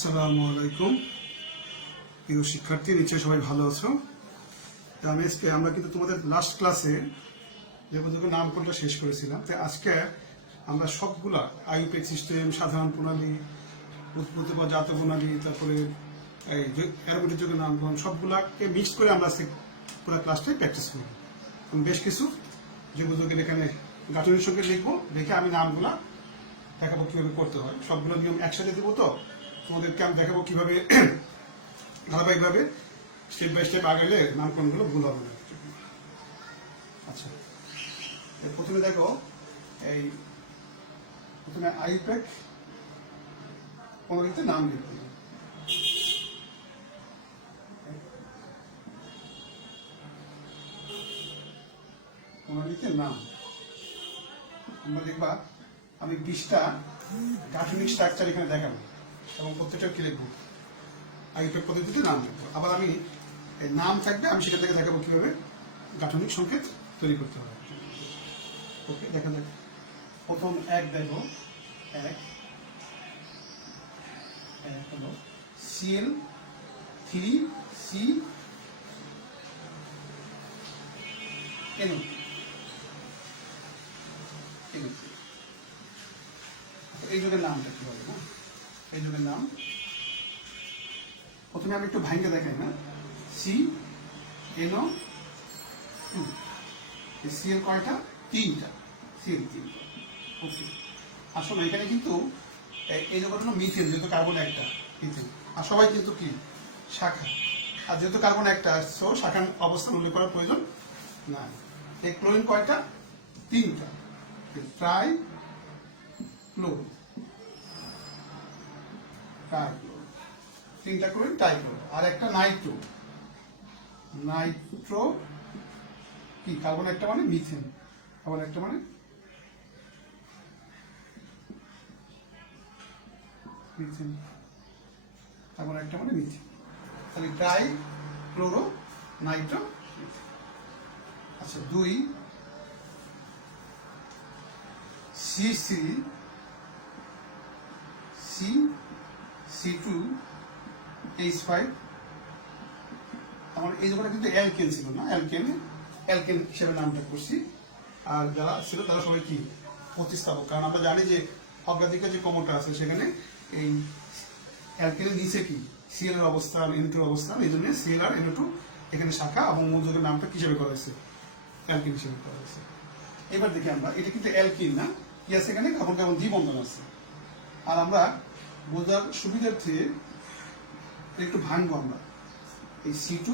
আসসালামু আলাইকুম প্রিয় শিক্ষার্থী, নিশ্চয়ই সবাই ভালো আছো। আমি আজকে আমরা কিন্তু তোমাদের লাস্ট ক্লাসে যে নামকরণটা শেষ করেছিলাম, তো আজকে আমরা সবগুলা আইউপেক সিস্টেম, সাধারণ প্রণালী, উৎপত্তি বা জাত প্রণালী, তারপরে এই অ্যারোমেটিক যুগের নামকরণ সবগুলাকে মিক্স করে আমরা আজকে পুরো ক্লাসটাই প্র্যাকটিস করব। বেশ কিছু যুগের এখানে গাঠনিক সঙ্গে লিখবো, দেখে আমি নামগুলা দেখাবো কিভাবে করতে হয়। সবগুলো নিয়ম একসাথে দেবো, তো তোমাদেরকে আমি দেখাবো কিভাবে ধারাবাহিকভাবে স্টেপ বাই স্টেপ আগালে নামকরণগুলো ভুল হবে না। আচ্ছা, প্রথমে দেখো, এই প্রথমে আইউপেক প্রণালীতে নাম লিখতে হবে। প্রণালীতে নাম আমরা দেখবা আমি 20টা গাঠনিক স্ট্রাকচার এখানে দেখাবো এবং প্রত্যেকটা কি লিখবো, আইউপেক পদ্ধতিতে নাম লিখবো। আবার আমি নাম থাকবে, আমি সেটা থেকে দেখাবো কিভাবে গাঠনিক সংকেত তৈরি করতে হবে। ওকে, দেখা যাক। প্রথম এক দেখো, এক হলো CL3 C NO। এই যুগের নামটা কি হবে না, এই যুগের নাম প্রথমে আমি একটু ভাঙ্গে দেখাই না। CNO2, সিএল কয়টা? 3টা, সিএল 3টা। ওকে, আসলে এখানে কিন্তু এই যুগের হলো মিথেন, যেহেতু কার্বন একটা মিথেন, আর সবাই কিন্তু কি শাখা, আর যেহেতু কার্বন একটা আসছে শাখার অবস্থান উল্লেখ করার প্রয়োজন না। এই ক্লোরিন কয়টা? 3টা, ট্রাই ক্লোর, 3টা ক্লোরিন ট্রাইক্লোর, আর একটা নাইট্রো, নাইট্রো কি কার্বন একটা মানে মিথেন, কার্বন একটা মানে মিথেন, কার্বন একটা মানে মিথেন, তাহলে ট্রাই ক্লোরো নাইট্রো। আচ্ছা, 2 C3 C2 H5। আমার এই জায়গাটা কিন্তু অ্যালকেন ছিল না, অ্যালকেন হিসেবে নামটা করছি। আর যারা ছিল তারা সবাই কি প্রতিস্থাপক, কারণ আমরা জানি যে অগ্রাধিকার যে কমনটা আছে সেখানে এই অ্যালকেনের নিচে কি সিএল এর অবস্থান, NO2 এর অবস্থান, এই জন্য সিএল আর NO2 এখানে শাখা এবং মূল যৌগের নামটা কিভাবে করা হয়েছে, অ্যালকেন হিসেবে করা হয়েছে। এবার দেখি আমরা, এটা কিন্তু অ্যালকিন না, কি আছে এখানে কার্বন কার্বন দ্বিবন্ধন আছে। আর আমরা বোঝার সুবিধার্থে একটু ভাঙবো আমরা, এই C2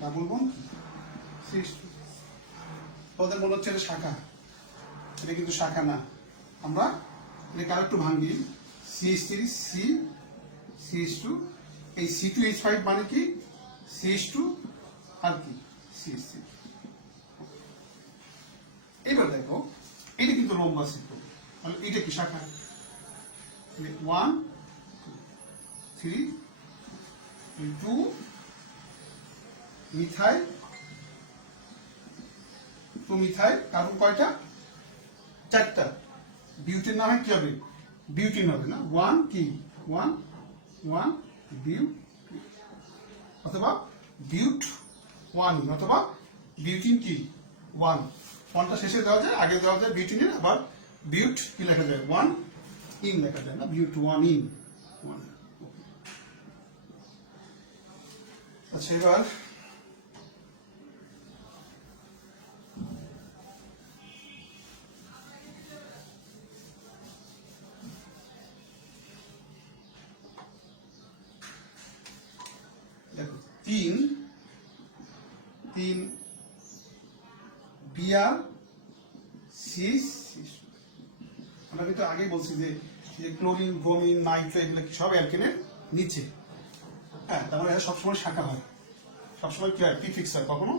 ডাবল বন্ড CH2, ওদের মনে হচ্ছে এটা শাখা, এটা কিন্তু শাখা না। আমরা এটাকে আরেকটু ভাঙি, CH3 CH2, এই C2H5 মানে কি CH2 আর কি CH3। এবার দেখো, এটা কিন্তু লম্বা চিত্র, মানে এটা কি শাখা, 1 3 2 মিথাইল, তো মিথাইল কার্বন কয়টা? 4টা। বিউটেন নামে কি হবে? বিউটিন হবে না, 1 কি 1 1 বিউ, অথবা বিউট 1 অথবা বিউটিন কি 1, 1টা শেষে দেওয়া যায়, আগে দেওয়া যায় বিউটিনের, আবার বিউট কি লেখা যায় 1 ইন লেখা যায় না, বিউট 1 ইন 1। আচ্ছা, এবার দেখো 3 বিআর সিএইচ। আমরা কিন্তু আগেই বলছি যে ক্লোরিন, ব্রোমিন, নাইট্রো এগুলো কি সব অ্যালকেনের নিচে। হ্যাঁ, তার মানে এটা সবসময় শাখা হয়, সবসময় কি হয় প্রিফিক্স হয়, কখনো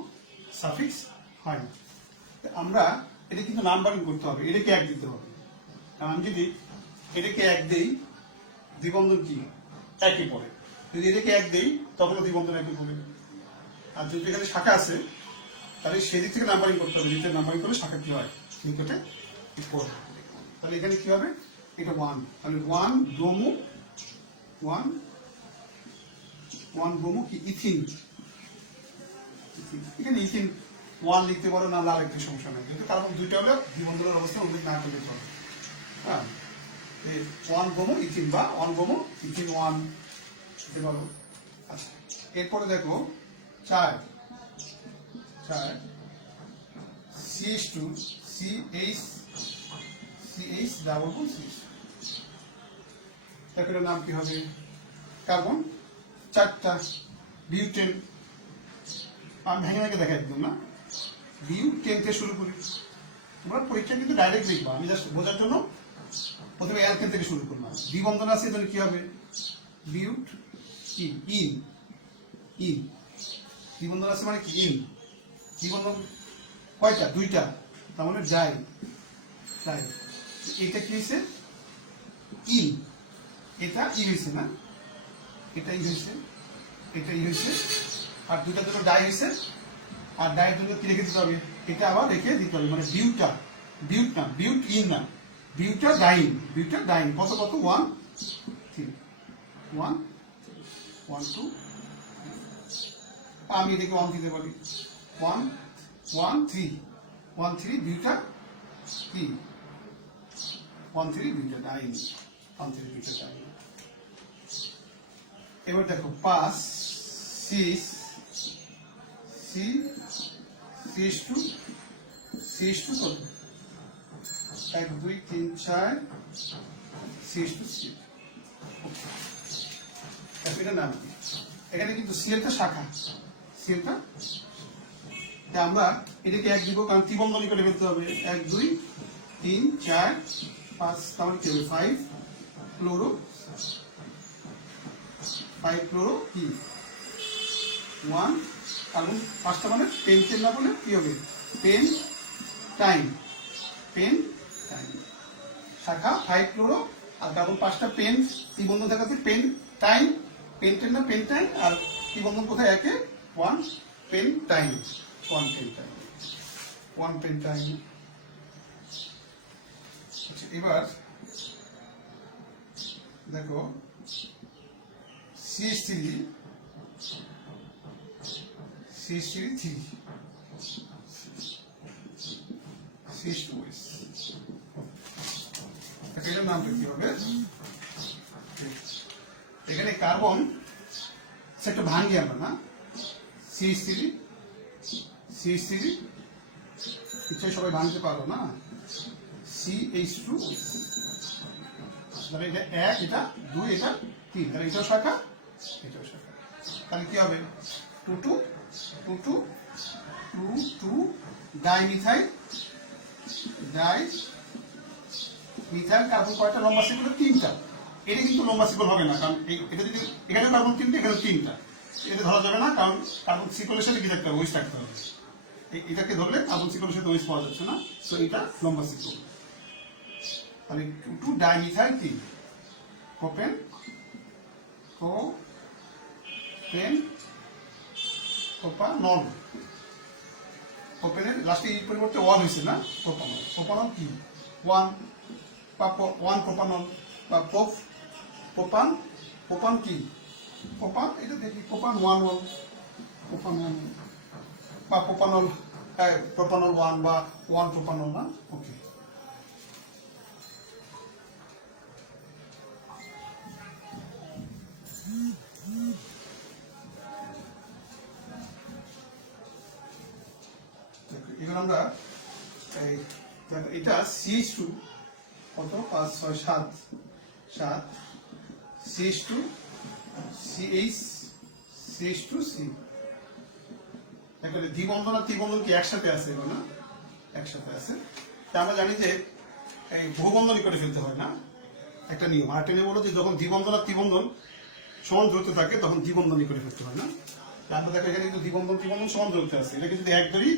সাফিক্স হয় না। আমরা এটা কিন্তু নাম্বারিং করতে হবে, এটাকে 1 দিতে হবে। কারণ আমি যদি এটাকে 1 দেই, দ্বিবন্ধন কি একই পড়ে, যদি এটাকে 1 দেই তখনও দ্বিবন্ধন একই পড়ে। আর যদি এখানে শাখা আছে তাহলে সেদিক থেকে নাম্বারিং করতে হবে, নিচে নাম্বারিং করলে শাখা কি হয় নিকটে পড়ে। তাহলে এখানে কি হবে, এটা 1, তাহলে 1 ব্রোমো 1 ব্রোমো কি ইথিন, এখানে ইথিন 1 লিখতে পারো, না আরেকটি সমস্যা নেই, যেহেতু কার্বন দুইটা হলে দ্বিবন্ধনের অবস্থা উল্লেখ না করলে চলে। হ্যাঁ, 1 ব্রোমো ইথিন বা 1 ব্রোমো ইথিন 1 লিখতে পারো। আচ্ছা, এরপরে দেখো 4 CH2 CH double bond CH, এটার নাম কি হবে? কার্বন 4টা বিউটেন, আমি ভেঙে দেখাই একদম না, বিউটেন থেকে শুরু করি। তোমরা পরীক্ষা কিন্তু ডাইরেক্ট লিখবা, আমি জাস্ট বোঝার জন্য প্রথমে অ্যালকেন থেকে শুরু করলাম। দ্বিবন্ধন আছে, তাহলে কি হবে? বিউট ইন দ্বিবন্ধন আছে মানে কি? ইন দ্বিবন্ধন কয়টা? 2টা, তার মানে ডাই। এটা কি হয়েছে? ইন, এটা ই হয়েছে না, এটা ই হয়েছে, এটা ই হয়েছে, আর 2টা দুটো ডাই হয়েছে, আর ডাইয়ের জন্য কি রেখে দিতে হবে? এটা আবার রেখে দিতে হবে, মানে বিউট না, বিউট ইন না, বিউটাডাইন। কত 1 3 1 1 2, আমি এদিকে 1 দিতে পারি, 1 1 3 বিউটা কি 1 3 বিউটাডাইন। এবার দেখো 5 6 CH2 কত? 1 2 3 4 CH2 এটার নাম কি? এখানে কিন্তু সিএলটা শাখা, সিএলটা আমরা এটাকে 1 দিব, কারণ ত্রিবন্ধনী করে ফেলতে হবে। 1 2 3 4 5, তাহলে কি হবে? 5 ক্লোরো কি 1 কার্বন, 5টা মানে পেন্টেন না বলে কি হবে? পেন টাইম শাখা 5 ক্লোরো, আর কার্বন 5টা পেন ত্রিবন্ধন থাকাতে পেন টাইম, পেন্টেন না পেন টাইম, আর ত্রিবন্ধন কোথায়? 1 পেন টাইম। এবার দেখো CH3 CH2S, এটার নামটা কি হবে? এখানে কার্বন সেটা ভাঙি আমরা না, CH3 নিশ্চয়ই সবাই ভাঙতে পারো না, CH2, তাহলে এটা 1, এটা 2, এটা 3, তাহলে এটাও শাখা, তাহলে কি হবে? 2 ডাইমিথাইল কার্বন কয়টা লম্বা সিকল? 3টা। এটা কিন্তু লম্বা সিকল হবে না, কারণ এটা যদি এখানে কার্বন 3টা, এখানে 3টা, এটা ধরা যাবে না, কারণ কার্বন সিকলের সাথে কি থাকতে হবে? ওইস থাকতে হবে। এটাকে ধরলে কার্বন সিকলের সাথে ওইস পাওয়া যাচ্ছে না, তো এটা লম্বা সিকল। তাহলে 2 ডাইমিথাইল কি প্রোপানল, প্রোপেনের লাস্টে এই পরিবর্তে 1 হয়েছে না, প্রোপানল কি 1 বা 1 প্রোপানল বা প্রোপান কি এটা দেখি প্রোপান 1 বা প্রোপানল 1 বা 1 প্রোপানল না। ওকে, এবার আমরা এটা CH2 কত? 5 6 7 CH2 CH2C, এখানে দ্বিবন্ধন আর ত্রিবন্ধন কি একসাথে আছে? না, একসাথে আছে। তা আমরা জানি যে এই বহুবন্ধনী করে ফেলতে হয় না, একটা নিয়ম। আর টেনে বলো যে যখন দ্বিবন্ধন আর ত্রিবন্ধন সমান দূরত্ব থাকে তখন দ্বিবন্ধনী করে ফেলতে হয় না। আমরা দেখো এখানে কিন্তু দ্বিবন্ধন সমান দূরত্বে আছে, এটাকে যদি 1 ধরি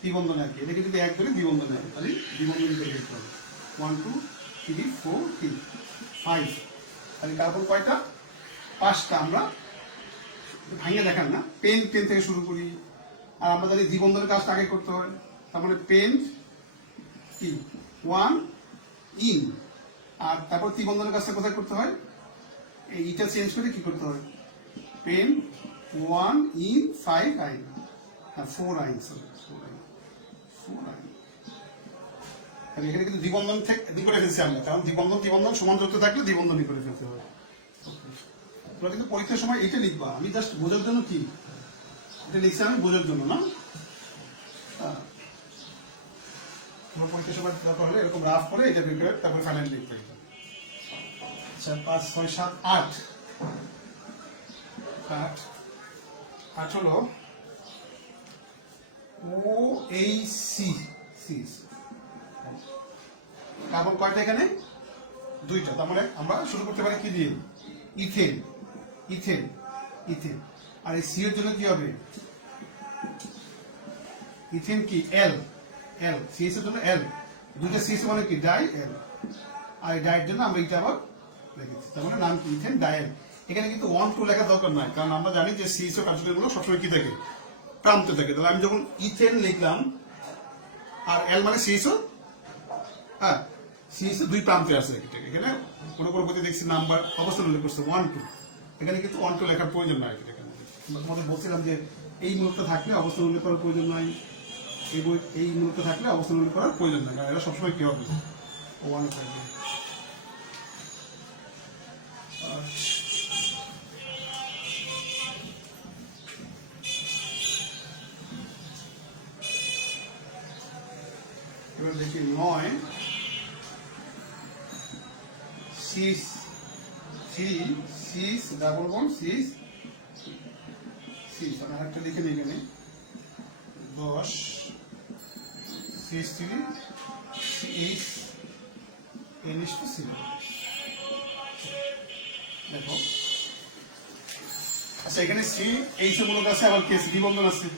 ত্রিবন্ধনে আঁকি, এটাকে যদি 1 ধরি দ্বিবন্ধনে আঁকি, তাহলে দ্বিবন্ধনী করে ফেলতে হবে। 1 2 3 4 5, তাহলে কার্বন কয়টা? 5টা। আমরা ভাঙিয়ে দেখান না, পেন থেকে শুরু করি, আর আমরা জানি দ্বিবন্ধনের কাজটা আগে করতে হয়, তার মানে পেন কি 1 ইন আর তারপর ত্রিবন্ধনের কাজটা কোথায় করতে হয়, এইটা চেঞ্জ করে কি করতে হয়, pen 1 in 5 i, 4 i, sorry 4 i। এখানে কিন্তু দ্বিবন্ধন থেকে করে ফেলছি আমরা, কারণ দ্বিবন্ধন সমান দূরত্বে থাকলে দ্বিবন্ধনই করে ফেলতে হবে। তোমরা কিন্তু পরীক্ষার সময় এটা লিখবা, আমি জাস্ট বোঝার জন্য কি এটা লিখছি, আমি বোঝার জন্য না। তোমার পরীক্ষার সময় দরকার হলে এরকম রাফ করে এটা বের করে তারপরে ফাইনাল লিখতে হবে। আচ্ছা 5 6 7 8 8 হলো OHC, কার্বন কয়টা এখানে, 2টা। তার মানে আমরা শুরু করতে পারি কি দিয়ে, ইথেন, ইথেন, ইথেন। আর এই সি এর জন্য কি হবে, ইথেন কি এল, এল, সিএস এর জন্য এল, 2টা সিএস মানে কি ডাই এল। আর এই ডাইয়ের জন্য আমরা এটা আবার লিখেছি, তার মানে নাম কি ইথেন ডাইএল। এখানে কিন্তু 1 2 লেখার দরকার নাই, কারণ আমরা জানি যে সিএস এর কার্যকরীগুলো সবসময় কি থাকে, প্রান্তে থাকে। তাহলে আমি যখন ইথেন লিখলাম আর এল মানে সিএসও, হ্যাঁ সিএসও 2 প্রান্তে আছে। এখানে কোনো কোনো বইতে দেখছি নাম্বার অবস্থান উল্লেখ করছে 1 2, এখানে কিন্তু 1 2 লেখার প্রয়োজন নাই। এখানে আমরা তোমাদের বলছিলাম যে এই মুহূর্তে থাকলে অবস্থান উল্লেখ করার প্রয়োজন নাই, এই মুহূর্তে থাকলে অবস্থান উল্লেখ করার প্রয়োজন নাই, কারণ এরা সবসময় কি হবে, 1 থাকবে। এবার দেখি 9 6 3 6 ডাবল বন্ড 6 6, আমি একটা লিখে নিই এখানে 10 6 3 6 NH2 দেখো। আচ্ছা এখানে সি এই মূলক আছে, আবার কেস দ্বিবন্ধন আছে,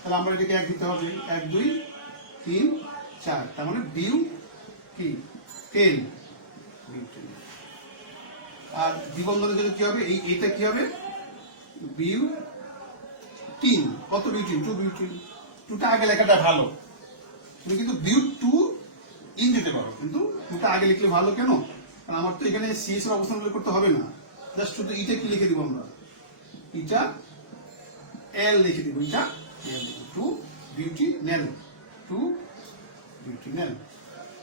তাহলে আমরা এটাকে 1 দিতে হবে, 1 2 3 4, তার মানে বিউ কি 10, আর দ্বিবন্ধনের জন্য কি হবে, এইটা কি হবে, বিউ 3, কত বিউটিন 2 বিউটিন, 2টা আগে লেখাটা ভালো, তুমি কিন্তু বিউ 2 ইন দিতে পারো, কিন্তু 2টা আগে লিখলে ভালো। কেন, কারণ আমার তো এখানে সিএস এর অবস্থান উল্লেখ করতে হবে না, জাস্ট শুধু এটা কি লিখে দিব, আমরা এটা এল লিখে দিব, এটা এল 2 beauty nail, 2 beauty nail,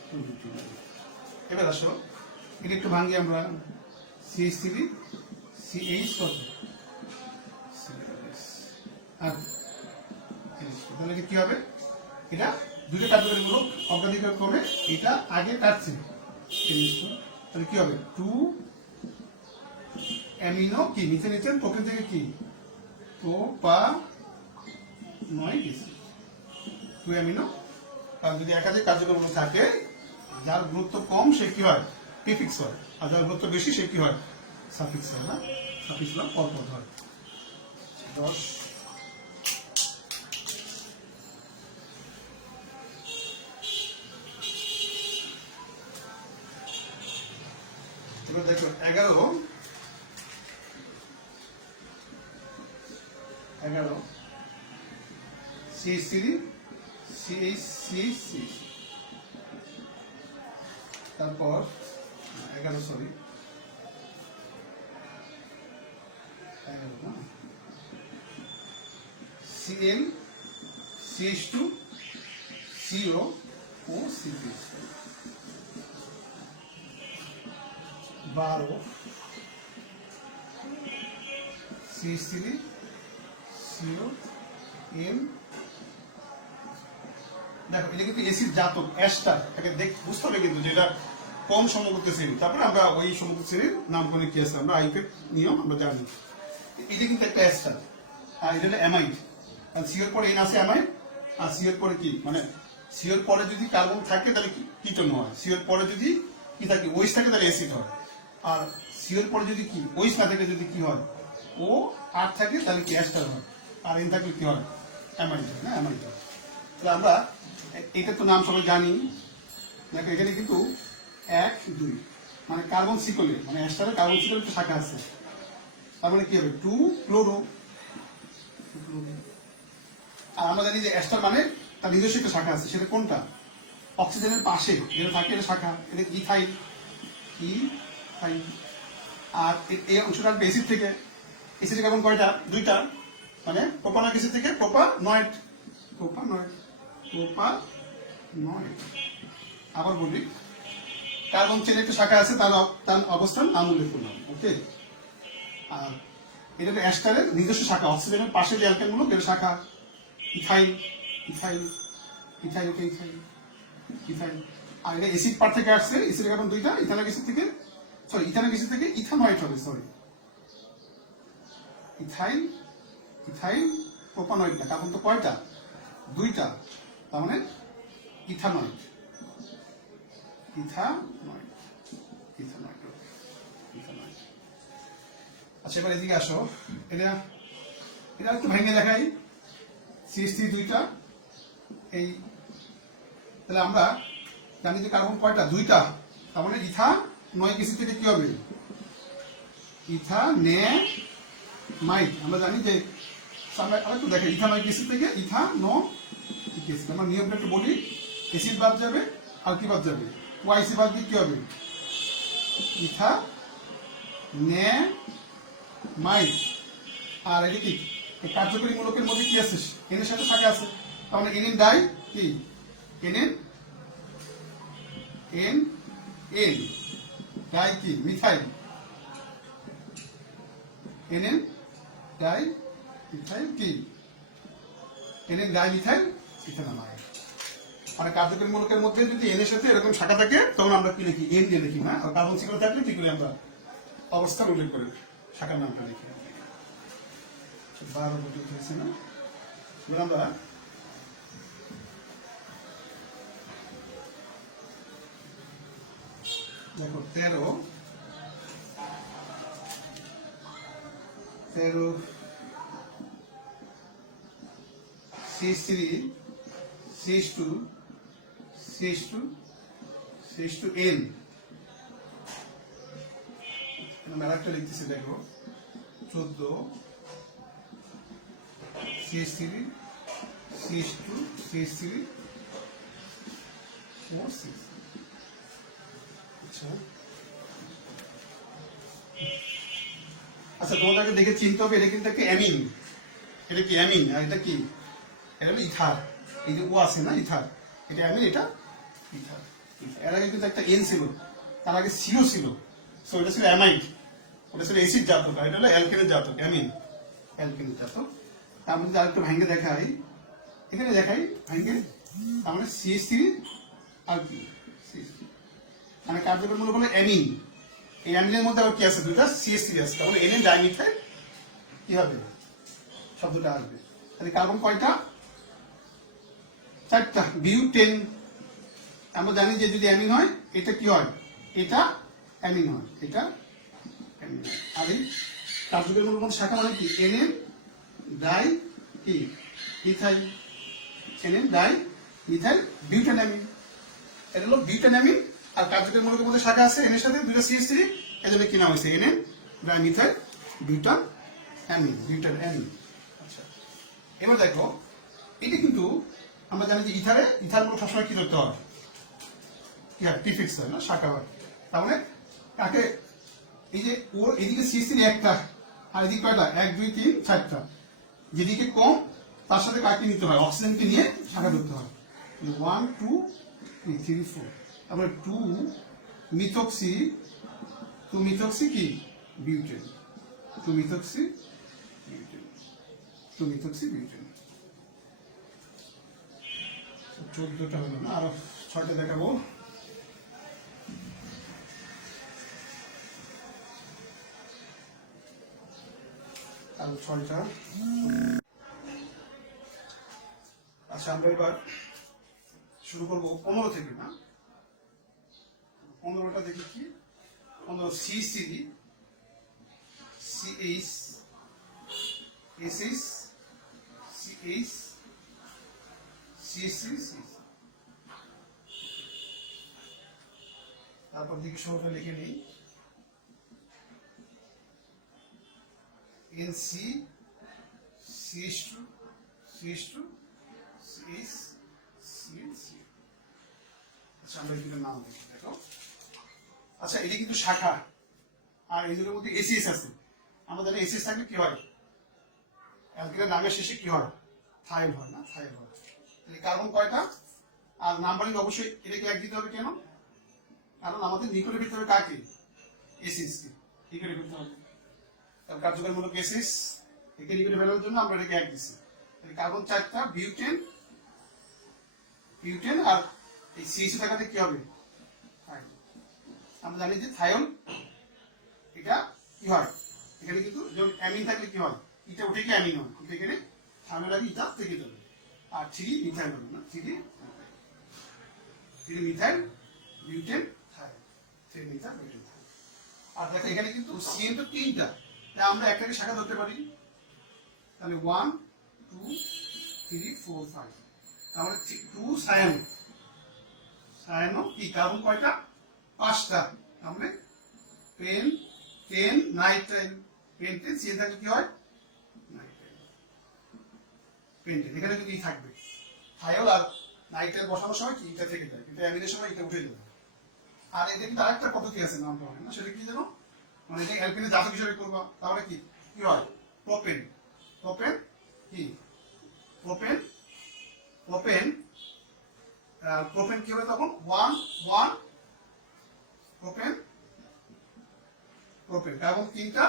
2 beauty nail. এবার আসো এটা একটু ভাঙি আমরা, CH3 CH কত, আর তাহলে কি হবে, এটা 2টা কার্যকরী মূলক অগ্রাধিকার ক্রমে এটা আগে কাটছে, তাহলে কি হবে 2 অ্যামিনো কি নিচে নিচে প্রকৃতি থেকে কি প্রোপানয়িক অ্যাসিড, 2 অ্যামিনো। আর যদি একাধিক কার্যকরী মূলক থাকে, যার গুরুত্ব কম সে কি হয় প্রিফিক্স হয়, আর যার গুরুত্ব বেশি সে কি হয় সাফিক্স হয়, না সাফিক্স বা পরপদ হয়। 10 এবার দেখো 11 CH3 CH6, তারপর 11 সরি 11 না Cl CH2 CO ও CH, 12 CH3 CO M। দেখো এটা কিন্তু এসিড জাতক অ্যাস্টার, এটাকে বুঝতে হবে কিন্তু যেটা কম সমগত শ্রেণী, তারপরে আমরা ওই সমগত শ্রেণীর নামকরণে কি আছে, আমরা আইপের নিয়ম আমরা জানি। এটা কিন্তু একটা অ্যাস্টার, আর এটা হলো অ্যামাইড, আর সিওর পরে এন আছে অ্যামাইড, আর সিওর পরে কি মানে সিওর পরে যদি কার্বন থাকে তাহলে কিটোন হয়, সিওর পরে যদি কি থাকে ওইস থাকে তাহলে অ্যাসিড হয়, আর সিওর পরে যদি কি ওইস না থাকে যদি কি হয় ও আর থাকে তাহলে কি অ্যাস্টার হয়, আর এন থাকলে কি হয় অ্যামাইড হয়, না অ্যামাইড হয়। তাহলে আমরা এটা তো নাম সবাই জানি। দেখো এখানে কিন্তু 1 2 মানে কার্বন সিকলে, মানে অ্যাস্টারে কার্বন সিকলে একটা শাখা আছে, তার মানে কি হবে 2 ক্লোরো। আর আমরা জানি যে অ্যাস্টার মানে তার নিজস্ব একটা শাখা আছে, সেটা কোনটা অক্সিজেনের পাশে যেটা থাকে এটা শাখা, এটা ইথাইল, ইথাইল। আর এই অংশটা আসবে এসিড থেকে। এসিড কার্বন কয়টা? দুইটা, মানে প্রোপানয়েড এসিড থেকে প্রোপানয়েড। আবার বলি, কার্বন চেনের একটা শাখা আছে, তার অবস্থান নাম উল্লেখ করলাম। ওকে, আর এটা একটা অ্যাস্টারের নিজস্ব শাখা, অক্সিজেনের পাশে যে অ্যালকেনগুলো এর শাখা। ইথাইল। আর এটা এসিড পার্ট থেকে আসছে, এসিড কার্বন দুইটা, ইথানিক অ্যাসিড থেকে ইথানয়েড হবে, সরি। ইথাইল প্রোপানয়েড না, কার্বন তো কয়টা? দুইটা, তার মানে ইথানয়েড। আচ্ছা, এবার এদিকে আসো। এটা একটু ভেঙে দেখাই। CH3 দুইটা, এই তাহলে আমরা জানি যে কার্বন কয়টা? দুইটা, তার মানে ইথানয়েড অ্যাসিড থেকে কি হবে? ইথানেমাইড। আমরা জানি যে আরেকটু দেখে ইথানয়েড অ্যাসিড থেকে ইথানোয়িক অ্যাসিড। আমরা নিয়মটা একটু বলি, অ্যাসিড বাদ যাবে আর কি বাদ যাবে? ওয়াইসি বাদ দিয়ে কি হবে? ইথানেমাইড। আর এটা কি এই কার্যকরী মূলকের মধ্যে কি আছে? এনের সাথে শাখা আছে, তাহলে এনএন ডাই কি? এন ডাই কি? মিথাইল। এনএন ডাই মিথাইল কি? N N dimethyl ethanamide. মানে কার্যকরী মূলকের মধ্যে যদি এন এর সাথে এরকম শাখা থাকে, তখন আমরা কি লিখি? এন দিয়ে লিখি না। আর কার্বন সিঙ্গেল থাকলে কি করি? আমরা অবস্থান উল্লেখ করি, শাখার নামটা লিখি। 12 পর্যন্ত হয়েছে না? এবার আমরা দেখো 13 CH3 CH2 N। আমরা আরেকটা লিখতেছি, দেখো 14 CH3 CH2 CH3 4 6। আচ্ছা, তোমাদেরকে দেখে চিনতে হবে, এটা কিন্তু একটা অ্যামিন। এটা কি অ্যামিন? আর এটা কি? এটা হলো ইথার। এই যে ও আছে না, ইথার, এটা অ্যামিন, এটা ইথার। এর আগে কিন্তু একটা এন ছিল, তার আগে সিও ছিল। সো এটা ছিল অ্যামাইড, ওটা ছিল অ্যাসিড জাতক, আর এটা হলো অ্যালকেনের জাতক, অ্যামিন অ্যালকেনের জাতক। তার মধ্যে আরেকটু ভাঙ্গে দেখাই, এখানে দেখাই ভাঙ্গে। তার মানে CH3 আর কি? মানে কার্যকর মূলক হলো অ্যামিন। এই অ্যামিনের মধ্যে আবার কি আছে? দুইটা CH3 আছে, তাহলে এনএন ডাইমিথাইল কি হবে? শব্দটা আসবে। তাহলে কার্বন কয়টা? 4টা। বিউটেন। আমরা জানি যে যদি অ্যামিন হয় এটা কি হয়? এটা অ্যামিন হয়, এটা অ্যামিন হয়। আর এই কার্যকরী মূলক মধ্যে শাখা মানে কি? এনএন ডাই কি? Methyl. N N dimethyl butanamine. এটা হলো বিউটানামিন। আর কার্যকরী মূলকের মধ্যে শাখা আছে এর সাথে দুইটা CH3, এজন্য কি নাম হয়েছে? N N dimethyl butanamine. আচ্ছা, এবার দেখো, এটা কিন্তু আমরা জানি যে ইথার মূলক সবসময় কি ধরতে হয়? কি হয়? প্রিফিক্স হয় না, শাখা হয়। তার মানে তাকে এই যে ওর এদিকে CH3 একটা, আর এদিকে কয়টা? 1 2 3 4টা। যেদিকে কম তার সাথে কাকে নিতে হয়? অক্সিজেনকে নিয়ে শাখা ধরতে হয়। 1 2 3 4। তারপরে 2 মিথক্সি কি? বিউটেন। 2 methoxy butane. 14টা হলো না, আরো 6টা দেখাবো। আরো 6টা। আচ্ছা, আমরা এবার শুরু করবো 15 থেকে না? 15টা দেখি কি? 15 CH3 CH SH CH CH3 তারপর দিক সহটা লিখে নিই। NC CH2 CH2 CH CH। আচ্ছা, আমরা এখানে নাম লিখি, দেখো আচ্ছা, এটা কিন্তু শাখা, আর এই দুটোর মধ্যে এসিএস আছে। আমরা জানি এসিএস থাকলে কি হয়, অ্যালকিনের নামের শেষে কি হয়, থাইল হয় না, থাইল হয়। তাহলে কার্বন কয়টা? আর নাম্বারিং অবশ্যই এটাকে এক দিতে হবে। কেন? কারণ আমাদের নিকটে ফিরতে হবে কাকে, এসিএস কে নিকটে ফিরতে হবে। তাহলে কার্যকরমূলক এসিএস একে নিকটে ফেলার জন্য আমরা এটাকে এক দিচ্ছি। তাহলে কার্বন 4টা, বিউটেন, বিউটেন আর এই সিএসি থাকাতে কি হবে, থাইল। আমরা জানি যে থাইল এটা কি হয়, এখানে কিন্তু যেমন অ্যামিন থাকলে কি হয়, এটা উঠে কি অ্যামিন হয়, কিন্তু এখানে থামের আগে ইটা থেকে যাবে। আর 3 মিথাইল হবে না, 3 মিথাইল বিউটেন থাইল, 3 মিথাইল বিউটেন থাইল। আর দেখো এখানে কিন্তু সিএন তো 3টা, তাই আমরা একটাকে শাখা ধরতে পারি। তাহলে 1 2 3 4 5, তাহলে 2 সায়ানো, সায়ানো কি কার্বন কয়টা, 5টা। তাহলে পেন 10 নাইট্রাইল, পেন 10 সিএন থাকলে কি হয়, নাইট্রাইল, পেন 10। এখানে কিন্তু ই থাকবে, থাইল আর নাইট্রাইল বসানোর সময় কি এটা থেকে যায়, কিন্তু অ্যামিনের সময় এটা উঠে যাবে। আর এদের কিন্তু আরেকটা পদ্ধতি আছে, নামটা হয় না, সেটা কি জানো, মানে এটা অ্যালকিনের জাতক হিসেবে করবা। তাহলে কি কি হয়, প্রোপেন, প্রোপেন কি, প্রোপেন, প্রোপেন, প্রোপেন কি হবে তখন, 1 1 প্রোপেন, প্রোপেন কার্বন 3টা,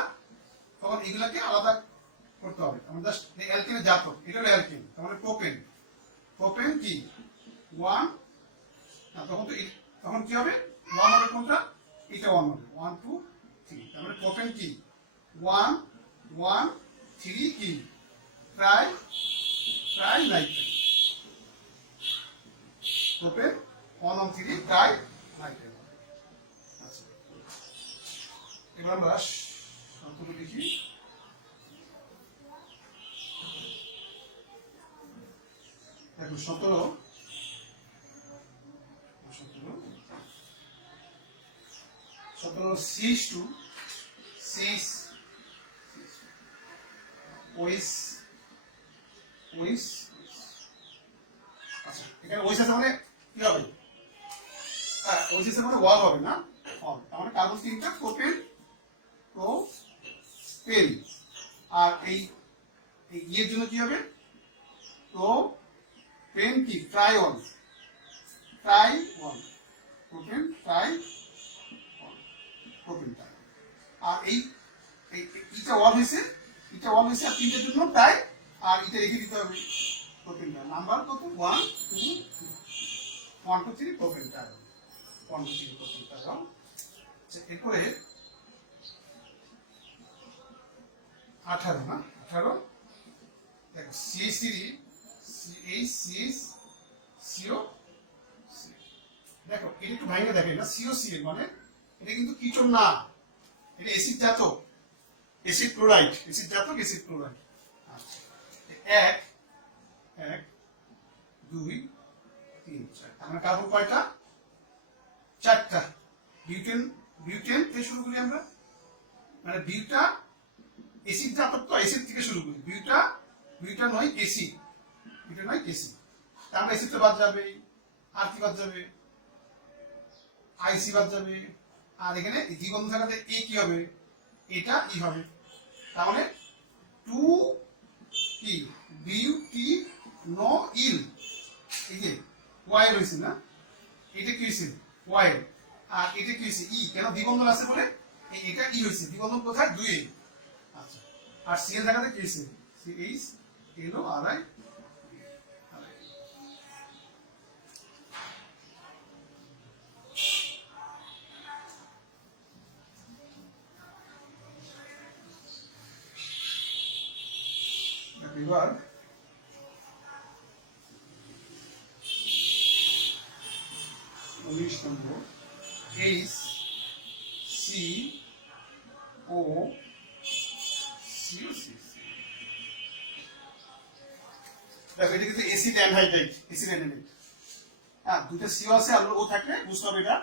তখন এগুলাকে আলাদা করতে হবে। আমরা জাস্ট অ্যালকিনের জাতক, এটা হলো অ্যালকিন, তাহলে প্রোপেন, প্রোপেন কি 1, তখন তো তখন কি হবে, 1 হবে কোনটা, এটা 1 হবে, 1 2 3, তাহলে প্রোপেন কি 1 1 3 কি try, try nitrate, propane 1 1 3 try nitrate. আচ্ছা, এবার আমরা শর্তগুলো লিখি। দেখো 17 C2 6 ওইস ওইস। আচ্ছা, এখানে ওইস আছে মানে কি হবে, হ্যাঁ ওইস আছে মানে ওয়াল হবে না, ওয়াল। তার মানে কার্বন 3টা, প্রোপেন, প্রোপেন। আর এই ইয়ের জন্য কি হবে, তো পেন কি ট্রাইওয়াল, ট্রাইওয়াল, প্রোপেন ট্রাইওয়াল, প্রোপেন ট্রাইওয়াল। আর এই ইটা ওয়াল হয়েছে, ইটা ওয়াল হয়েছে, আর 3টার জন্য টাই, আর এটা রেখে দিতে হবে প্রোপেনটা। নাম্বার কত, 1 2 1 2 3 প্রোপেন ট্রাইওয়াল, 1 2 3 প্রোপেন ট্রাইওয়াল। এরপরে 18 না, 18 দেখো CH3 CH CO, দেখো এটা একটু ভাঙে দেখেন না, COCl মানে এটা কিন্তু কিটোন না, এটা অ্যাসিড জাতক, অ্যাসিড ক্লোরাইড, অ্যাসিড জাতক, অ্যাসিড ক্লোরাইড। আচ্ছা, 1 1 2 3 4, আমরা কার্বন কয়টা, 4টা। বিউটেন, বিউটেন থেকে শুরু করি আমরা, মানে বিউটা অ্যাসিড জাতক, তো অ্যাসিড থেকে শুরু করি, বিউটা, বিউটা নয় অ্যাসিড, বিউটা নয় অ্যাসিড। তার মানে অ্যাসিডটা বাদ যাবে, আর কি বাদ যাবে, আইসি বাদ যাবে। আর এখানে দ্বিবন্ধ থাকাতে এ কি হবে, এটা ই হবে। তাহলে 2 কি বিউটি নো ইল, এই যে ওয়াই হয়েছে না, এটা কি হয়েছে ওয়াই, আর এটা কি হয়েছে ই, কেন দ্বিবন্ধন আছে বলে এটা ই হয়েছে, দ্বিবন্ধন কোথায়, 2 এ। আচ্ছা, আর সিএল থাকাতে কি হয়েছে, সিএইচ এলও আর আই। এবার 19 নম্বর H C O CO6। দেখো এটা কিন্তু অ্যাসিড অ্যানহাইড্রাইড, অ্যাসিড অ্যানহাইড্রাইড। হ্যাঁ, দুটো সিও আছে আর ও থাকলে বুঝতে হবে এটা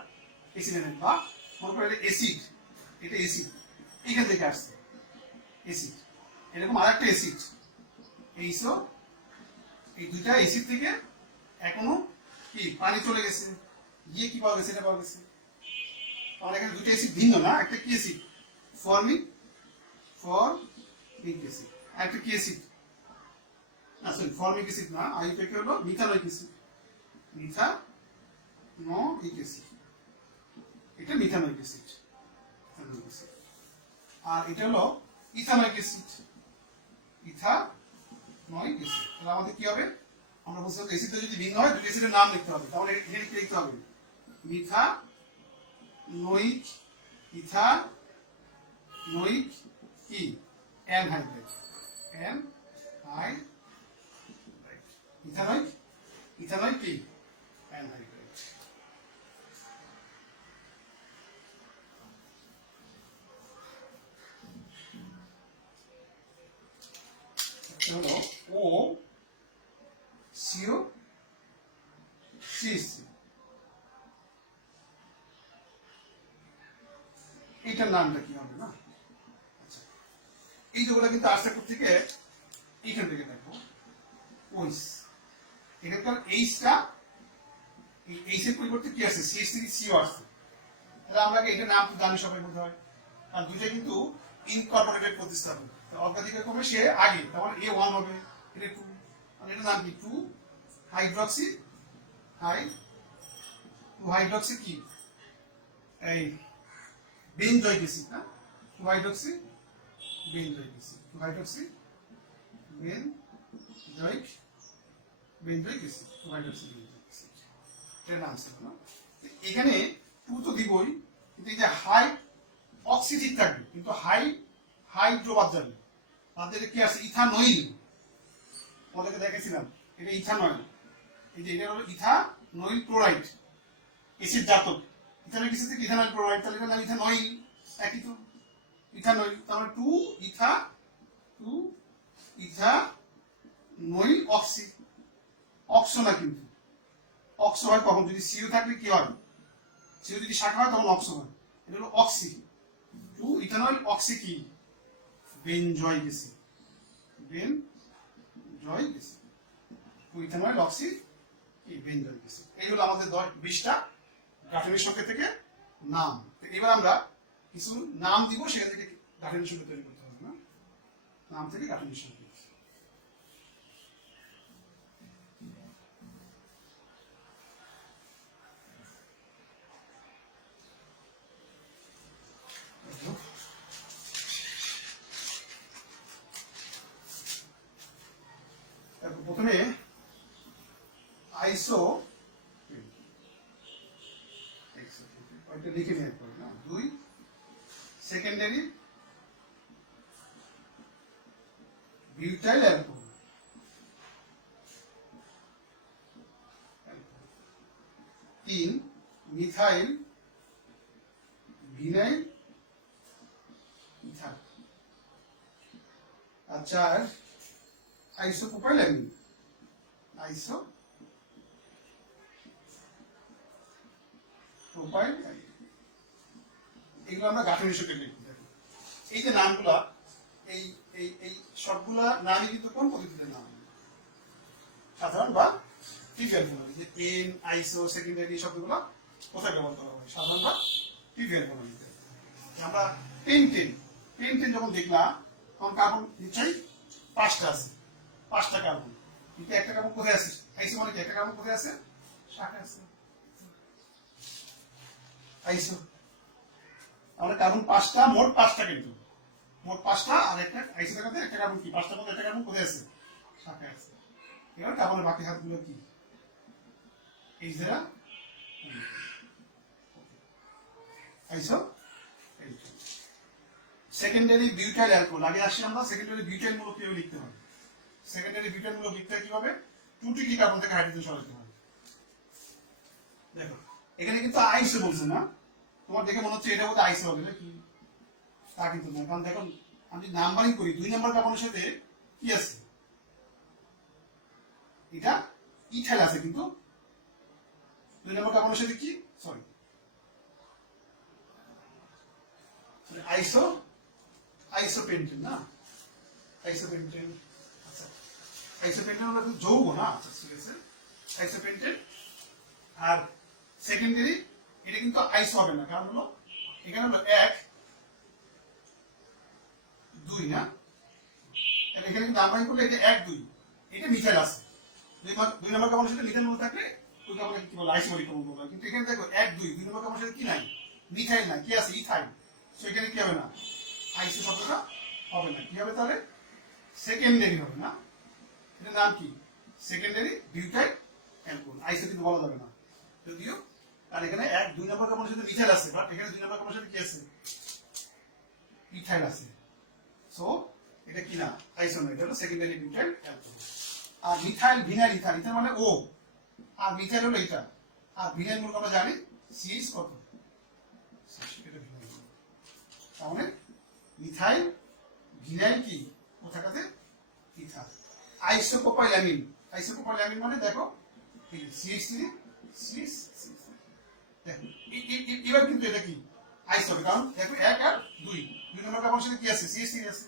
অ্যাসিড অ্যানহাইড্রাইড। বা মনে করো এটা অ্যাসিড, এটা অ্যাসিড এখান থেকে আসছে অ্যাসিড। এরকম আরেকটা অ্যাসিড, এইসো, এই দুইটা অ্যাসিড থেকে এখনো কি পানি চলে গেছে, গিয়ে কি পাওয়া গেছে, এটা পাওয়া গেছে আমার এখানে দুটো অ্যাসিড ভিন্ন না, একটা কি অ্যাসিড ফরমিক অ্যাসিড, আর একটা কি অ্যাসিড না সরি ফরমিক অ্যাসিড না, আর এটা কি হলো মিথানোয়িক অ্যাসিড, মিথানোয়িক অ্যাসিড, এটা মিথানোয়িক অ্যাসিড, আর এটা হলো ইথানোয়িক অ্যাসিড, ইথানোয়িক অ্যাসিড। তাহলে আমাদের কি হবে, আমরা বলছিলাম অ্যাসিডটা যদি ভিন্ন হয় দুটো অ্যাসিডের নাম লিখতে হবে, তাহলে এখানে কি লিখতে হবে মিথানোয়িক, ইথানোয়িক কি অ্যানহাইড্রাইড, ইথানোয়িক, ইথানোয়িক কি অ্যানহাইড্রাইড। হলো ও সিও সিসি, এইটার নামটা কি হবে না। আচ্ছা, এই যেগুলো কিন্তু আসছে থেকে এইখান থেকে দেখো ওইস, এখানকার এইচটা এইচের পরিবর্তে কি আছে সিএস থেকে সিও আসছে, তাহলে আমরা এটার নাম তো জানি সবাই বলতে হয়, আর দুইটা কিন্তু ইনকর্পোরেটেড প্রতিস্থাপন, অগ্রাধিকার ক্রমে সে আগে, তখন A1 হবে, এটা 2, মানে এটার নাম কি 2 হাইড্রক্সি হাইড্রক্সি কি এই বেনজয়িক অ্যাসিড না, 2 hydroxy benzoic acid, 2 hydroxy benzoic acid, 2 hydroxy benzoic acid, এটার নাম ছিল না। এখানে 2 তো দিবই, কিন্তু এই যে হাই অক্সিডিক থাকবে, কিন্তু হাইড্রো বাদ যাবে, তাদের কি আছে ইথানোইল, ওদেরকে দেখেছিলাম এটা ইথানয়েল, এই যে এটা হলো ইথানোইল ক্লোরাইড, এসিড জাতক, ইথানোইক এসিড থেকে ইথানোইল ক্লোরাইড, তাহলে এটার নাম ইথানোইল, একই তো ইথানোইল, তাহলে 2 ইথানোইল অক্সি, অক্সো না কিন্তু, অক্সো হয় কখন যদি সিও থাকলে কি হয়, সিও যদি শাখা হয় তখন অক্সো হয়, এটা হলো অক্সি, 2 ইথানোইল অক্সি কি benzoic acid, benzoic acid, 2 ethanoyl oxy কি বেনজয়িক অ্যাসিড। এই হলো আমাদের 20টা গাঠনিক সংকেত থেকে নাম। এবার আমরা কিছু নাম দিব, সেখান থেকে গাঠনিক সংকেত তৈরি করতে হবে না, নাম থেকে গাঠনিক সংকেত। প্রথমে আইসো লিখে নিয়ে পড়ে না, 2 secondary butyl alcohol, 3 methyl vinyl ether, আর 4 আইসোপ্রোপাইল অ্যামিন, আইসোপ্রোপাইল অ্যামিন। এগুলো আমরা গাঠনিক সংকেত লিখব। এই যে নামগুলা, এই এই এই সবগুলা নামই কিন্তু কোন পদ্ধতির নাম, সাধারণ বা ট্রিভিয়াল প্রণালী, যে পেন আইসো সেকেন্ডারি শব্দগুলো কোথায় ব্যবহার করা হয়, সাধারণ বা ট্রিভিয়াল প্রণালীতে। আমরা পেন্টেন যখন দেখলাম তখন কার্বন নিশ্চয়ই 5টা আছে, 5টা কার্বন, কিন্তু একটা কার্বন কোথায় আছে, আইসো মানে কি একটা কার্বন কোথায় আছে, শাখা আছে আইসো, আমরা কার্বন 5টা, মোট 5টা, কিন্তু মোট 5টা, আর একটা আইসো দেখাতে একটা কার্বন কি 5টার মধ্যে একটা কার্বন কোথায় আছে, শাখায় আছে। এবার কার্বনের বাকি হাতগুলো কি এই যারা আইসো। সেকেন্ডারি বিউটাইল অ্যালকোহল, আগে আসছি আমরা সেকেন্ডারি বিউটাইল মূলক কিভাবে লিখতে হবে, সেকেন্ডারি বিউটাইল মূলক লিখতে কিভাবে, 2টি কি কার্বন থেকে হাইড্রোজেন সরাতে হবে। দেখো এখানে কিন্তু আইসো বলছে না, তোমার দেখে মনে হচ্ছে এটা বোধহয় আইসো হবে কি, তা কিন্তু না, কারণ দেখো আমি নাম্বারিং করি, 2 নম্বর কার্বনের সাথে কি আছে, এটা ইথাইল আছে, কিন্তু 2 নম্বর কার্বনের সাথে কি সরি আইসোপেন্টেন না, আইসোপেন্টেন। আচ্ছা আইসোপেন্টেন হলো যৌগ না, আচ্ছা ঠিক আছে আইসোপেন্টেন। আর সেকেন্ডারি এটা কিন্তু আইসো হবে না, কারণ হলো এখানে হলো 1 2 না, এখানে কিন্তু আমরা কি করলে এটা 1 2 এটা মিথাইল আছে, দুই নম্বর কার্বনের সাথে মিথাইল মূলক থাকলে ওই কার্বনকে কি বলে আইসোমারিক কার্বন বলা হয়। কিন্তু এখানে দেখো 1 2 নম্বর কার্বনের সাথে কি নাই, মিথাইল নাই, কি আছে ইথাইল। সো এখানে কি হবে না, আইসো শব্দটা হবে না, কি হবে তাহলে সেকেন্ডারি হবে না, এটার নাম কি সেকেন্ডারি বিউটাইল অ্যালকোহল, আইসো কিন্তু বলা যাবে না যদিও। আর এখানে 1 2 নম্বর কার্বনের সাথে মিথাইল আছে, বাট এখানে 2 নম্বর কার্বনের সাথে কি আছে ইথাইল আছে। সো এটা কি না আইসো না, এটা হলো সেকেন্ডারি বিউটাইল অ্যালকোহল। আর মিথাইল ভিনাইল ইথাইল, ইথাইল মানে ও, আর মিথাইল হলো এটা, আর ভিনাইল মূলক আমরা জানি সিএইচ কত, এটা ভিনাইল। তাহলে মিথাইল ভিনাইল কি কোথাকাতে ইথার। আইসোপ্রোপাইলামিন, আইসোপ্রোপাইলামিন মানে দেখো সিএইচ3 সিএইচ, দেখো এবার কিন্তু এটা কি আইসো হবে, কারণ দেখো 1 আর 2 নম্বর কার্বনের সাথে কি আছে সিএইচ3 আছে,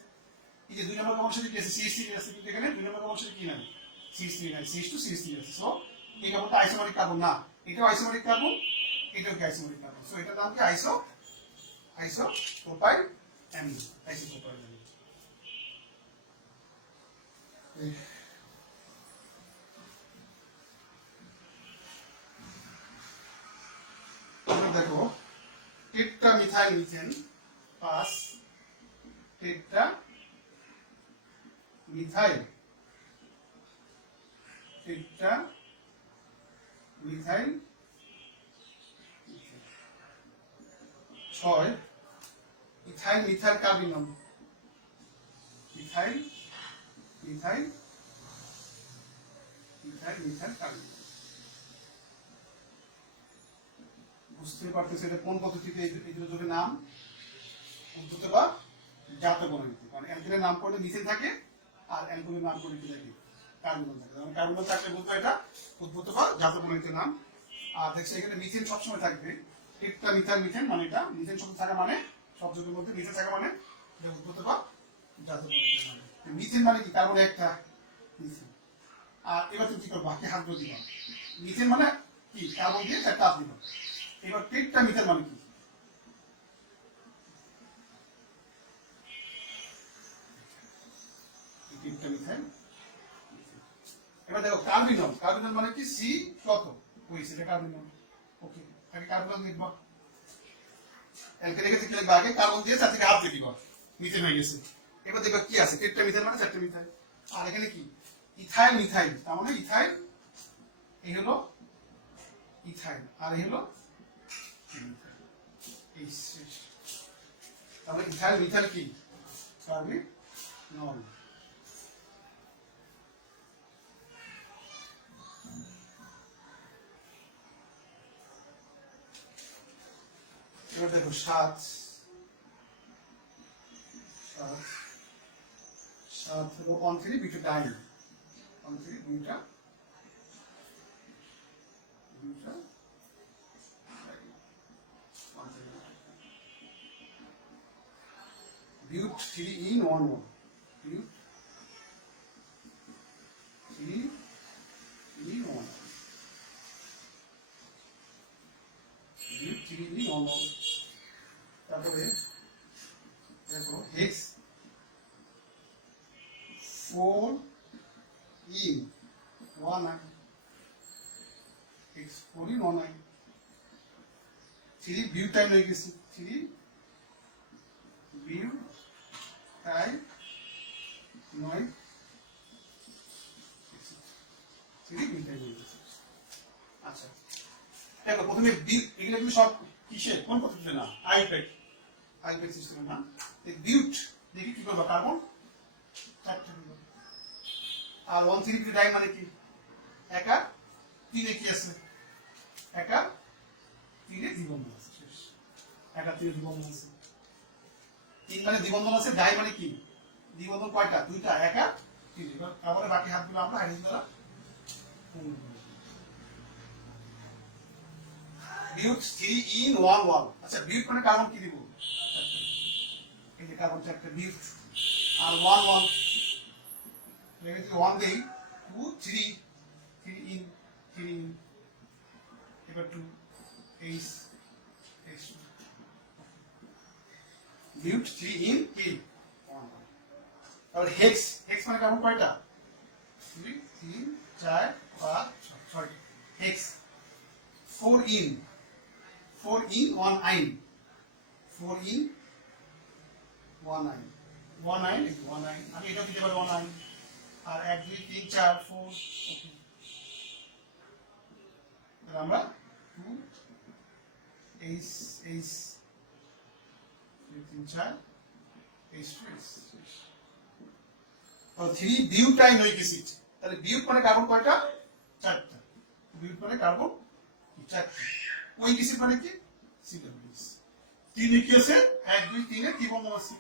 এই যে 2 নম্বর কার্বনের সাথে কি আছে সিএইচ3 আছে, কিন্তু এখানে 2 নম্বর কার্বনের সাথে কি নাই সিএইচ3 নাই, সিএইচ2 সিএইচ3 আছে। সো এই কার্বনটা আইসোমারিক কার্বন না, এটাও আইসোমারিক কার্বন, এটাও কি আইসোমারিক কার্বন। সো এটার নাম কি আইসোপ্রোপাইলামিন, আইসোপ্রোপাইলামিন। দেখো টেট্রা মিথাইল মিথেন পাস, tetramethyl, tetramethyl 6 ethyl methyl carbinol, ethyl methyl ethyl methyl carbinol. বুঝতে পারতেছে এটা কোন পদ্ধতিতে এই দুটোর নাম উদ্ভূত বা জাত বনানীতে, কারণ অ্যালকিনের নাম করলে মিথেন থাকে আর অ্যালকোহলের নাম করলে কি থাকে কার্বন থাকে, কারণ কার্বন থাকলে বলতো এটা উদ্ভূত বা জাত বনানীতে নাম। আর দেখছে এখানে মিথেন সবসময় থাকবে, টেট্রা মিথাইল মিথেন মানে এটা মিথেন শব্দ থাকা মানে শব্দটির মধ্যে মিথেন থাকা মানে এটা উদ্ভূত বা জাত বনানীতে নাম। মিথেন মানে কি কার্বন একটা মিথেন। আর এবার তুমি কি করবো বাকি হাতগুলো দিবা, মিথেন মানে কি কার্বন দিয়ে চারটা হাত দিবা। এবার টেট্রা মিথাইল মানে কি, টেট্রা মিথাইল। এবার দেখো কার্বিনল, কার্বিনল মানে কি সি কত ওই সেটা কার্বিনল। ওকে আগে কার্বিনল লিখবা, অ্যালকেন এর ক্ষেত্রে লিখবা আগে কার্বন দিয়ে চার থেকে হাত দিয়ে দিবা, মিথেন হয়ে গেছে। এবার দেখবা কি আছে টেট্রা মিথাইল মানে চারটা মিথাইল। আর এখানে কি ইথাইল মিথাইল, তার মানে ইথাইল এই হলো ইথাইল আর এই হলো তাহলে ইথাইল মিথাইল কি কার্বিনল। এবার দেখো 7 হলো 1,3 বিউটাডাইন, 1,3 বিউট 3 in 1 1, বিউট 3 in 1, বিউট 3 in 1 1। তারপরে দেখো hex 4 in 1 9, hex 4 in 1 9, 3 butyl হয়ে গেছে, 3 বিউটাইল 9, 3 বিউটাইল হয়ে গেছে। আচ্ছা দেখো প্রথমে এগুলো কিন্তু সব কিসে কোন পদ্ধতিতে না আইপ্যাক সিস্টেমের না। বিউট দেখি কি করবো কার্বন চারটে দিব, আর 1,3 বিউটাইল মানে কি একা 3 কি আছে একা 3 দ্বিবন্ধন আছে, শেষ একা 3 দ্বিবন্ধন আছে। 3 মানে দ্বিবন্ধন আছে, ডাই মানে কি দ্বিবন্ধন কয়টা দুইটা একা 3। এবার তারপরে বাকি হাতগুলো আমরা হাইড্রোজেন দ্বারা বিউট 3 in 1 1। আচ্ছা বিউট মানে কার্বন কি দিব এই যে কার্বন চারটা বিউট, আর 1 1 লেগে যদি 1 দেই 2 3 in 3 in, এবার 2 H H2 বিউট 3 ইন কি 1 তাহলে হেক্স হেক্স মানে কার্বন কয়টা 3 3 4 5 6 হেক্স 4 ইন 1 আইন 4 ইন 1 আইন 1 আইন 1 আইন আমি এটা দিতে পারি 1 আইন আর 1 2 3 4 4 ওকে তাহলে আমরা 2 এইচ এইচ 3 4 এইচ 3 বিউটাইনোইক অ্যাসিড তাহলে বিউট মানে কার্বন কয়টা চারটা বিউট মানে কার্বন চারটা ওই অ্যাসিড মানে কি সিডাব্লিউএস তিন কি আছে 1 2 3 এ কি বন্ধন আছে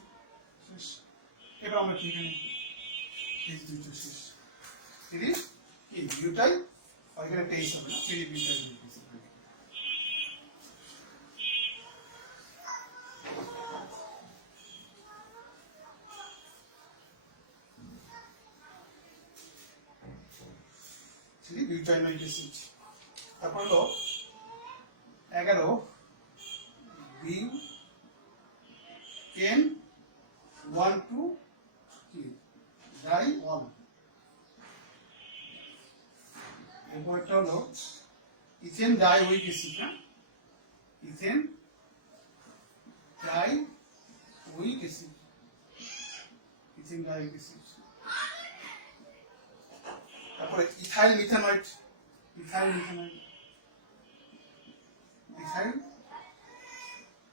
শেষ এবার আমরা কি জানি এই দুটো শেষ থ্রি কি বিউটাইল আর এখানে একটা এইচ হবে না থ্রি বিউটাইল বিউটাইনোইক অ্যাসিড তারপর হলো 11 বিউ 10 1 2 কি ডাই 1 এরপর একটা হলো ইথেন ডাইওয়িক অ্যাসিড না ethane dioic acid ethane dioic acid তারপরে ethyl methanoate ethyl methanoate ethyl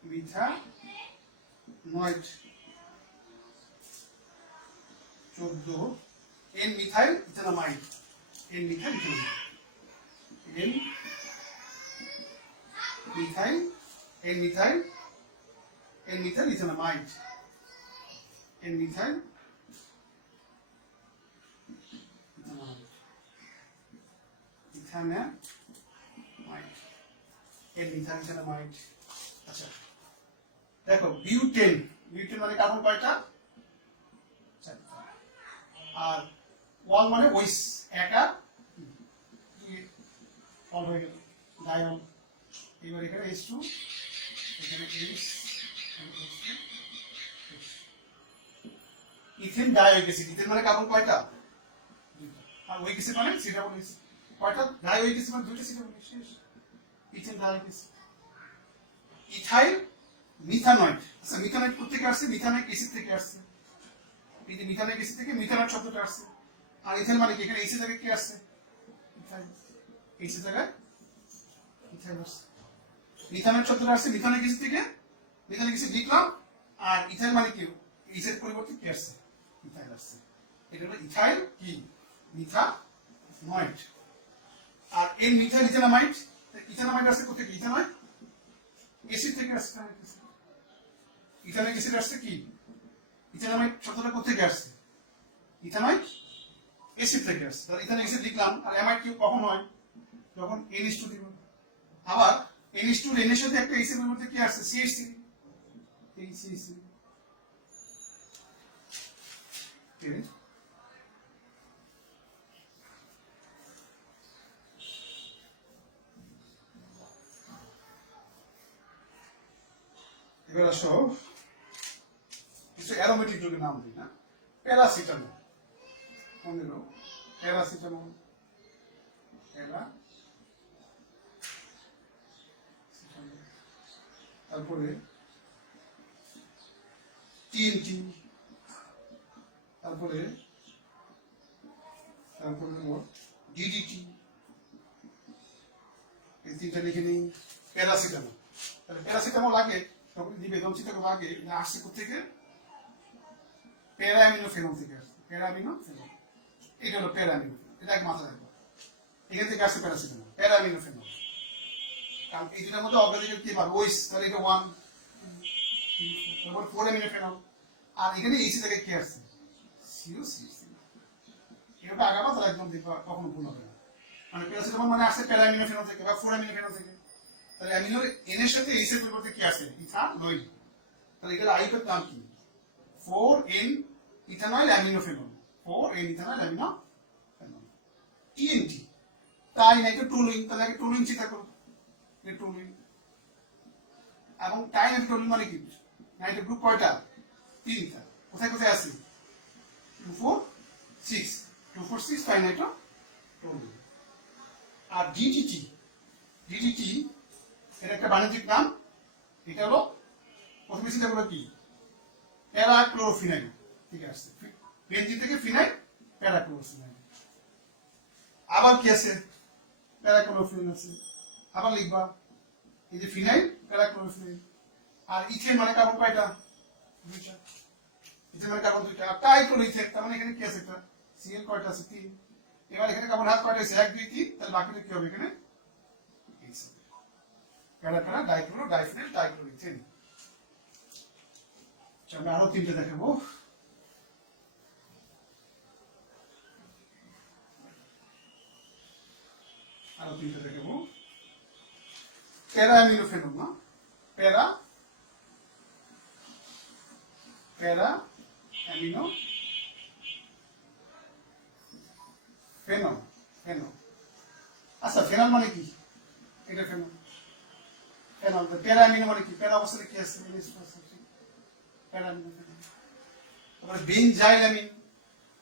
methanoate 14 N methyl ethanamide N methyl ethanamide N methyl N methyl N methyl ethanamide N methyl ethanamide N methyl ethanamide আচ্ছা দেখো butane butane মানে carbon কয়টা আর ওয়াল মানে ওইস একা all হয়ে গেল ডায়ন এবার এখানে H2 এখানে H ethane dioic acid ethane মানে কার্বন কয়টা দুটো আর ওইক অ্যাসিড মানে C কয়টা ডাইওয়িক অ্যাসিড মানে দুটো C শেষ ইথেন ডাইওয়িক অ্যাসিড ইথাইল মিথানয়েড আচ্ছা মিথানয়েড কোথা থেকে আসছে মিথানয়েড অ্যাসিড থেকে আসছে এই যে মিথানয়েড অ্যাসিড থেকে মিথানয়েড শব্দটা আসছে আর ইথাইল মানে কি এখানে এইচ এর জায়গায় কি আসছে ইথাইল এইচ এর জায়গায় ইথাইল আসছে মিথানয়েড শব্দটা আসছে মিথানয়েড অ্যাসিড থেকে মিথানয়েড অ্যাসিড লিখলাম আর ইথাইল মানে কি এইচ এর পরিবর্তে কি আসছে ইথাইল আসছে এটা হলো ইথাইল কি মিথানয়েড আর এন মিথাইল ইথানামাইড ইথানামাইড আসছে কোথা থেকে ইথানয়েড অ্যাসিড থেকে আসছে ইথানয়েড অ্যাসিড আসছে কি ইথানামাইড শব্দটা কোথা থেকে আসছে ইথানয়েড অ্যাসিড থেকে আসছে তাহলে ইথানয়েড অ্যাসিড লিখলাম আর অ্যামাইড কিউব কখন হয় যখন NH2 দিব আবার NH2 এর এর সাথে একটা H এর মধ্যে কি আসছে CH3 এই CH3 ঠিক আছে এবার আসো কিছু অ্যারোমেটিক গ্রুপের নাম দিই না প্যারাসিটামল মনে রাখো প্যারাসিটামল তারপরে TNT তারপরে DDT এই তিনটা লিখে নিই প্যারাসিটামল তাহলে প্যারাসিটামল আগে তখন দিবে দমচিত আগে আসছে কোথেকে প্যারামিনোফেনল থেকে আসছে প্যারামিনোফেনল এটা হলো প্যারামিনোফেনল এটা এক মাথায় রাখবো এখান থেকে আসছে প্যারাসিটামল প্যারামিনোফেনল কারণ এই দুটার মধ্যে অগ্রাধিকার কি পাবে ওইস তাহলে এটা 1 তারপর 4 অ্যামিনোফেনল আর এখানে এইচ থেকে কি আসছে COCH এটা আগাবা তাহলে একদম দেখবা কখনো ভুল হবে না মানে প্যারাসিটামল মানে আসছে প্যারামিনোফেনল থেকে বা 4 অ্যামিনোফেনল থেকে তাহলে অ্যামিনোর এন এর সাথে এইচ এর পরিবর্তে কি আছে ইথানয়েড তাহলে এটার আইউটার নাম কি 4N ইথানয়েল অ্যামিনোফেনল 4N ইথানয়েল অ্যামিনোফেনল TNT তাই না এটা টুলুইন তাহলে আগে টুলুইন চিন্তা করো এই টুলুইন এবং টাইনাইট্রোলিন মানে কি নাইট্রো গ্রুপ কয়টা? 3টা। কোথায় কোথায় আছে? 2 4 6, 2 4 6 তাই নাইট্রো টলুইন। আর ডিডিটি, ডিডিটি এর একটা বাণিজ্যিক নাম, এটা হলো প্রথমে চিন্তা করবে কি, প্যারাক্লোরোফিনাইল। ঠিক আছে, বেনজিন থেকে ফিনাইল, প্যারাক্লোরোফিনাইল। আবার কি আছে? প্যারাক্লোরোফিনাইল আছে। আবার লিখবা এই যে ফিনাইল, প্যারাক্লোরোফিনাইল। আর ইথেন মানে কার্বন কয়টা? 2টা। ইথেন মানে কার্বন 2টা। আর ট্রাইক্লোরিথেন, তার মানে এখানে কি আছে? একটা সিএল কয়টা আছে? 3। এবার এখানে কার্বন হাত কয়টা আছে? 1 2 3। তাহলে বাকিটা কি হবে? এখানে প্যারা প্যারা ডাইক্লোরো ডাইফিনাইল ট্রাইক্লোরিথেন। আমরা আরো 3টে দেখাবো। আরো 3টে দেখাবো। প্যারা অ্যামিনোফেনল না, প্যারা প্যারা অ্যামিনো ফেনল, ফেনল। আচ্ছা ফেনল মানে কি? এটা ফেনল, ফেনল। প্যারা অ্যামিনো মানে কি? প্যারা অবস্থানে কি আছে? প্যারা অ্যামিনো ফেনল। তারপরে বেনজাইলামিন,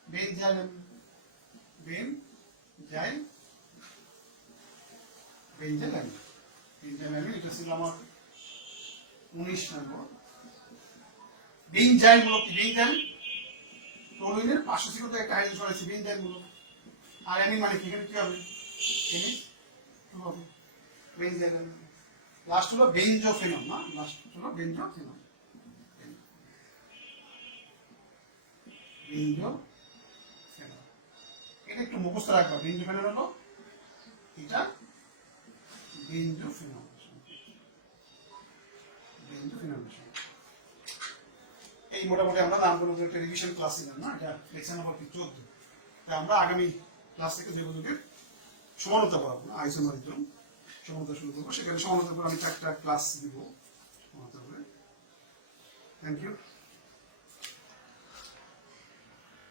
বেনজাইলামিন, বেনজাইল, বেনজাইলামিন, বেনজাইলামিন। এটা ছিল আমার 19 নম্বর। বেনজাইল মূলক কি? বেনজাইল টলুইনের পার্শ্ব ছিল তো একটা হাইড্রোজেন সরাইছে, বেনজাইল মূলক। আর অ্যামিন মানে কি? এখানে কি হবে? এমিন টু হবে, বেনজাইলামিন। লাস্ট হলো বেনজোফেনল না, লাস্ট হলো বেনজোফেনল, বেনজোফেনল। এটা একটু মুখস্থ রাখবা। বেনজোফেনল হলো এটা, বেনজোফেনল, বেনজোফেনল। এই মোটামুটি আমরা নামগুলো একটা রিভিশন ক্লাস নিলাম না, এটা লেকচার নাম্বার 14। তাই আমরা আগামী ক্লাস থেকে জৈবযৌগের সমানতা পড়াবো না, আইসোমারিজম সমানতা শুরু করবো। সেখানে সমানতার পর আমি 4টা ক্লাস দিব সমানতা করে। Thank you.